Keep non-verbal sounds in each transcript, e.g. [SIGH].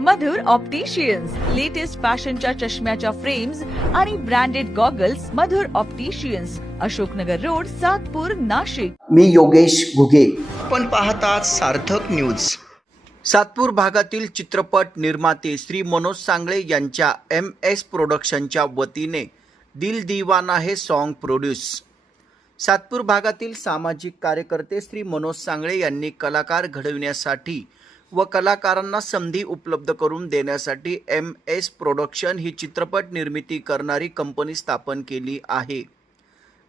मधुर opticians latest फॅशनच्या चष्म्याच्या frames आणि branded goggles Madhur opticians Ashoknagar road Satpur Nashik. मी योगेश घुगे. आपण पाहतात सार्थक न्यूज सातपूर भागातील चित्रपट निर्माते श्री मनोज सांगळे यांच्या एम एस प्रोडक्शनच्या वतीने दिल दिवाना हे सॉन्ग प्रोड्यूस सातपूर भागातील सामाजिक कार्यकर्ते श्री मनोज सांगळे यांनी कलाकार घडविण्यासाठी व कलाकारांना संधी उपलब्ध करून देण्यासाठी एम एस प्रोडक्शन ही चित्रपट निर्मिती करणारी कंपनी स्थापन केली आहे.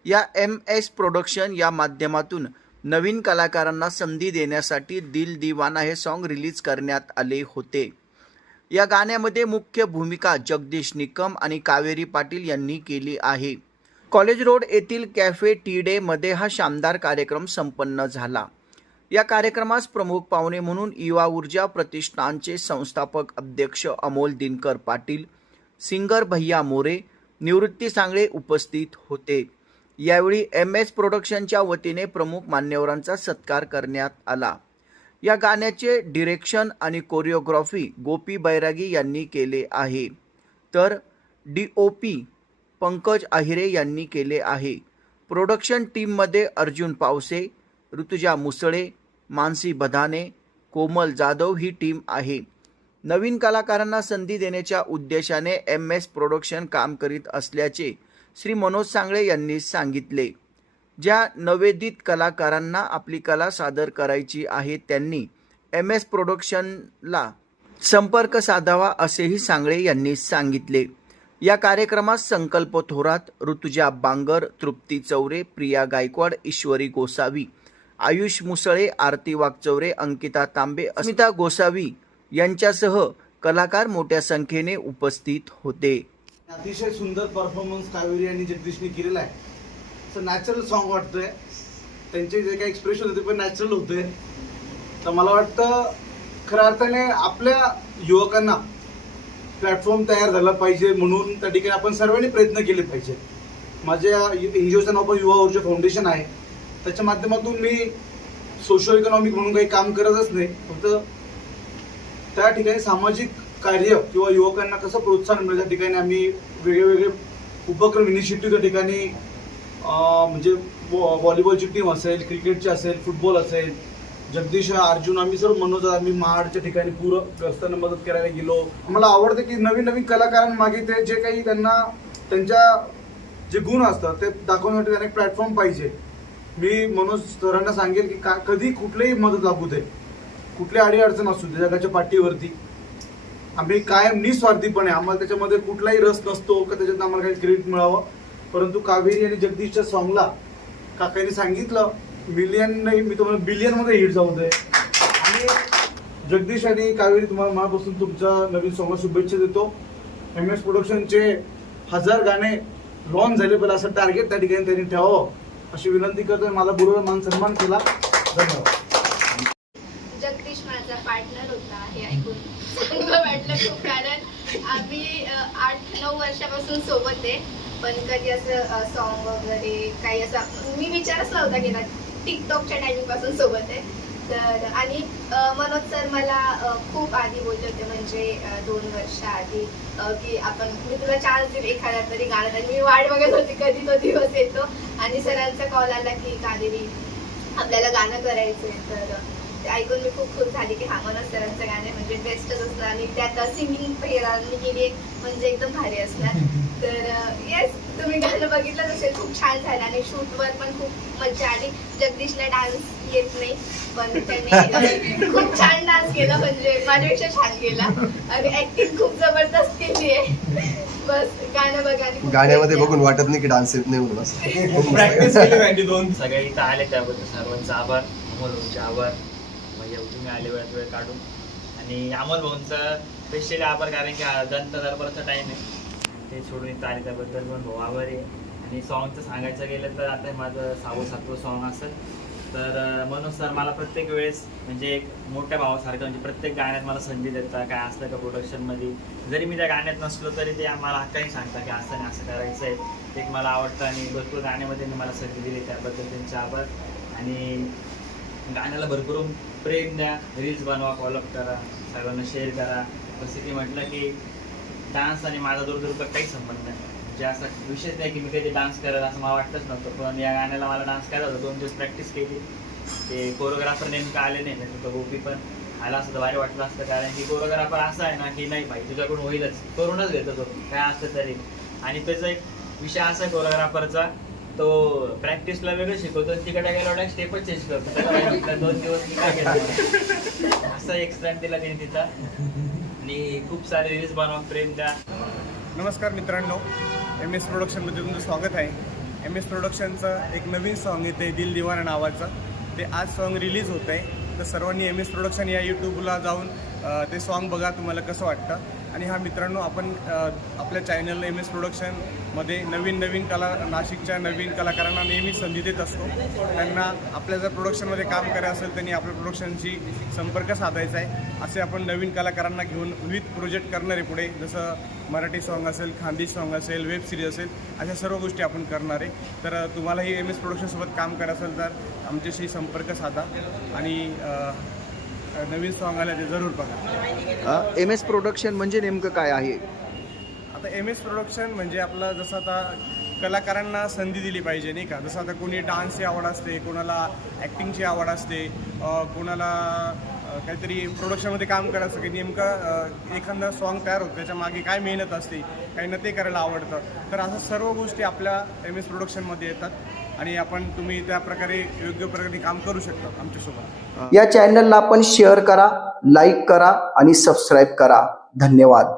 या एम एस प्रोडक्शन या माध्यमातून नवीन कलाकारांना संधी देण्यासाठी दिल दिवाना हे सॉन्ग रिलीज करण्यात आले होते. या गाण्यामध्ये मुख्य भूमिका जगदीश निकम आणि कावेरी पाटील यांनी केली आहे. कॉलेज रोड येथील कॅफे टी डे मध्ये हा शानदार कार्यक्रम संपन्न झाला. या कार्यक्रमास प्रमुख पाहुणे म्हणून युवा ऊर्जा प्रतिष्ठानचे संस्थापक अध्यक्ष अमोल दिनकर पाटील सिंगर भैया मोरे निवृत्ती सांगळे उपस्थित होते. यावेळी एम एस प्रोडक्शनच्या वतीने प्रमुख मान्यवरांचा सत्कार करण्यात आला. या गाण्याचे डिरेक्शन आणि कोरिओग्राफी गोपी बैरागी यांनी केले आहे. तर D O P Pankaj Ahire यांनी केले आहे. प्रोडक्शन टीममध्ये अर्जुन पावसे ऋतुजा मुसळे मानसी बदाने कोमल जाधव ही टीम आहे. नवीन कलाकारांना संधी देण्याच्या उद्देशाने एम एस प्रोडक्शन काम करीत असल्याचे श्री मनोज सांगळे यांनी सांगितले. ज्या नवेदित कलाकारांना आपली कला सादर करायची आहे त्यांनी एम एस प्रोडक्शनला संपर्क साधावा असेही सांगळे यांनी सांगितले. या कार्यक्रमात संकल्प थोरात ऋतुजा बांगर तृप्ती चौरे प्रिया गायकवाड ईश्वरी गोसावी आयुष मुसळे आरती वागचौरे अंकिता तांबे अस्मिता गोसावी यांच्यासह कलाकार मोठ्या संख्येने उपस्थित होते. अतिशय सुंदर परफॉर्मन्स कावेरी आणि जगदीशने केलेला आहे. असं नॅचरल सॉन्ग वाटतंय. त्यांचे जे काही एक्सप्रेशन होते पण नॅचरल होते. तर मला वाटतं खऱ्या अर्थाने आपल्या युवकांना प्लॅटफॉर्म तयार झाला पाहिजे म्हणून त्या ठिकाणी आपण सर्वांनी प्रयत्न केले पाहिजे. माझ्या एन जी ओचं नाव पण युवा ऊर्जा फाउंडेशन आहे त्याच्या माध्यमातून मी सोशल इकॉनॉमिक म्हणून काही काम करतच नाही. फक्त त्या ठिकाणी सामाजिक कार्य किंवा युवकांना कसं प्रोत्साहन मिळेल त्या ठिकाणी आम्ही वेगळे वेगळे उपक्रम इनिशिएटिव्ह त्या ठिकाणी म्हणजे व्हॉलीबॉलची टीम असेल क्रिकेटची असेल फुटबॉल असेल जगदीश अर्जुन आम्ही सर्व मनोज आम्ही महाडच्या ठिकाणी पूर ग्रस्तांना मदत करायला गेलो. आम्हाला आवडतं की नवीन नवीन कलाकारांमागे ते जे काही त्यांना त्यांच्या जे गुण असतात ते दाखवण्यासाठी त्यांना एक प्लॅटफॉर्म पाहिजे. मी मनोज सरांना सांगेल की का कधी कुठलीही मदत लागू दे. कुठली अडी अडचण असू दे जगाच्या पाठीवरती. आम्ही कायम निस्वार्थीपणे आम्हाला त्याच्यामध्ये कुठलाही रस नसतो का त्याच्यात आम्हाला काही क्रेडिट मिळावं. परंतु कावेरी आणि जगदीशच्या सॉंगला काकांनी सांगितलं मिलियन नाही मी तुम्हाला बिलियनमध्ये हिट जाऊ दे. आणि जगदीश आणि कावेरी तुम्हाला मनापासून तुमच्या नवीन सॉंगला शुभेच्छा देतो. एम एस प्रोडक्शनचे हजार गाणे लॉन्च झाले पण असं टार्गेट त्या ठिकाणी त्यांनी ठेवावं. अशी विनंती करतोय. मला बरोबर मान सन्मान केला. धन्यवाद. जगदीश माझा पार्टनर होता हे ऐकून वाटलं खूप कारण आम्ही आठ नऊ वर्षापासून सोबत आहे. पण कधी असं सॉन्ग वगैरे काही असं मी विचारच नव्हता केला. टिकटॉकच्या टायमिंगपासून सोबत आहे. तर आणि मनोज सर मला खूप आधी बोलले होते म्हणजे दोन वर्ष आधी की आपण मी तुला चान्स देईल एखाद्या तरी गाण्यात आणि मी वाट बघत होती कधी तो दिवस येतो. आणि सरांचा कॉल आला की कावेरी आपल्याला गाणं करायचंय. तर ऐकून मी खूप खुश झाली की हा मनोज सरांचं गाणे म्हणजे बेस्टच असणार आणि त्यात सिंगिंग मी केली एक म्हणजे एकदम भारी असणार [LAUGHS] तर येस तुम्ही गाणं बघितलं असेल खूप छान झालं आणि शूटवर पण खूप मजा आली. जगदीशला डान्स येत नाही पण त्याने खूप छान डान्स केला म्हणजे माझ्यापेक्षा छान केला. आणि ऍक्टिंग खूप जबरदस्त केली आहे. बस गाणं बघा गाण्यामध्ये मजा. बघून वाटत नाही की डान्स येत नाही म्हणून प्रॅक्टिस. केली [LAUGHS] दोन. सगळे इथं आले त्याबद्दल सर्वांचा आभार. भाऊंचे आभार. येऊ तुम्ही आले वेळात वेळ काढून. आणि अमोल भाऊंचा स्पेशली आभार कारण की दंत दरबारचा टाईम आहे. ते सोडून इथं आले त्याबद्दल पण भाऊ आभार आहे. आणि सॉन्गचं सांगायचं गेलं तर आता माझं सहावं सातवं सॉंग असेल. तर म्हणून मनोज सर मला प्रत्येक वेळेस म्हणजे एक मोठ्या भावासारखं म्हणजे प्रत्येक गाण्यात मला संधी देता काय असलं का प्रोडक्शनमध्ये जरी मी त्या गाण्यात नसलो तरी ते मला हक्काने सांगतात की असं नाही असं करायचं आहे. ते एक मला आवडतं आणि भरपूर गाण्यामध्ये मला संधी दिली त्याबद्दल त्यांचे आभार. आणि गाण्याला भरपूर प्रेम द्या रील्स बनवा फॉलोअप करा सर्वांना शेअर करा. जसं की म्हटलं की डान्स आणि माझा दूरदूर काही संबंध नाही. म्हणजे असा विशेष नाही की मी कधी डान्स करत असं मला वाटतच नव्हतं. पण या गाण्याला मला डान्स करायला होता. दोन दिवस प्रॅक्टिस केली. ते कोरिओग्राफर नेमकं आले नाही नाही तर गोपी पण आला असं तर भारी वाटलं असतं. कारण की कोरिओग्राफर असा आहे ना की नाही भाई तुझ्याकडून होईलच. करूनच घेतो तो. काय असतं तरी. आणि त्याचा एक विषय असा आहे कोरिओग्राफरचा तो प्रॅक्टिसला वेगळं शिकवतो आणि तिकडे गेल्यावर स्टेपच चेंज करतो. दोन दिवस मी काय असा एक स्टँड दिला त्याने तिचा. आणि खूप सारे रील्स बनवा प्रेम द्या. नमस्कार मित्रांनो. एम एस प्रोडक्शनमध्ये तुमचं स्वागत आहे. एम एस प्रोडक्शनचं एक नवीन सॉन्ग येते दिल दिवाना नावाचं. ते आज सॉन्ग रिलीज होत आहे तर सर्वांनी एम एस प्रोडक्शन या यूट्यूबला जाऊन ते सॉन्ग बघा तुम्हाला कसं वाटतं. आणि हा मित्रांनो आपण आपल्या चॅनल एम एस प्रोडक्शनमध्ये नवीन नवीन कला नाशिकच्या नवीन कलाकारांना नेहमी संधी देत असतो. त्यांना आपल्या जर प्रोडक्शनमध्ये काम करायचं असेल त्यांनी आपल्या प्रोडक्शनशी संपर्क साधायचा आहे. असे आपण नवीन कलाकारांना घेऊन विविध प्रोजेक्ट करणार आहे पुढे जसं मराठी सॉन्ग असेल खानदी सॉन्ग असेल वेब सिरीज असेल अशा सर्व गोष्टी आपण करणार आहे. तर तुम्हालाही एम एस प्रोडक्शनसोबत काम करायचं असेल तर आमच्याशी संपर्क साधा. आणि नवीन सॉन्ग आलं ते जरूर बघा. एम एस प्रोडक्शन म्हणजे नेमकं काय आहे? आता एम एस प्रोडक्शन म्हणजे आपलं जसं आता कलाकारांना संधी दिली पाहिजे नाही का? जसं आता कोणी डान्सची आवड असते कोणाला ॲक्टिंगची आवड असते कोणाला काहीतरी प्रोडक्शनमध्ये काम करायचं की नेमकं एखादा सॉन्ग तयार होतं त्याच्यामागे काय मेहनत असते काहींना ते करायला आवडतं. तर असं सर्व गोष्टी आपल्या एम एस प्रोडक्शनमध्ये येतात आणि आपण तुम्ही त्या प्रकारे योग्य प्रकारे काम करू शकता आमच्यासोबत. या चॅनलला आपण शेअर करा लाईक करा आणि सबस्क्राईब करा. धन्यवाद.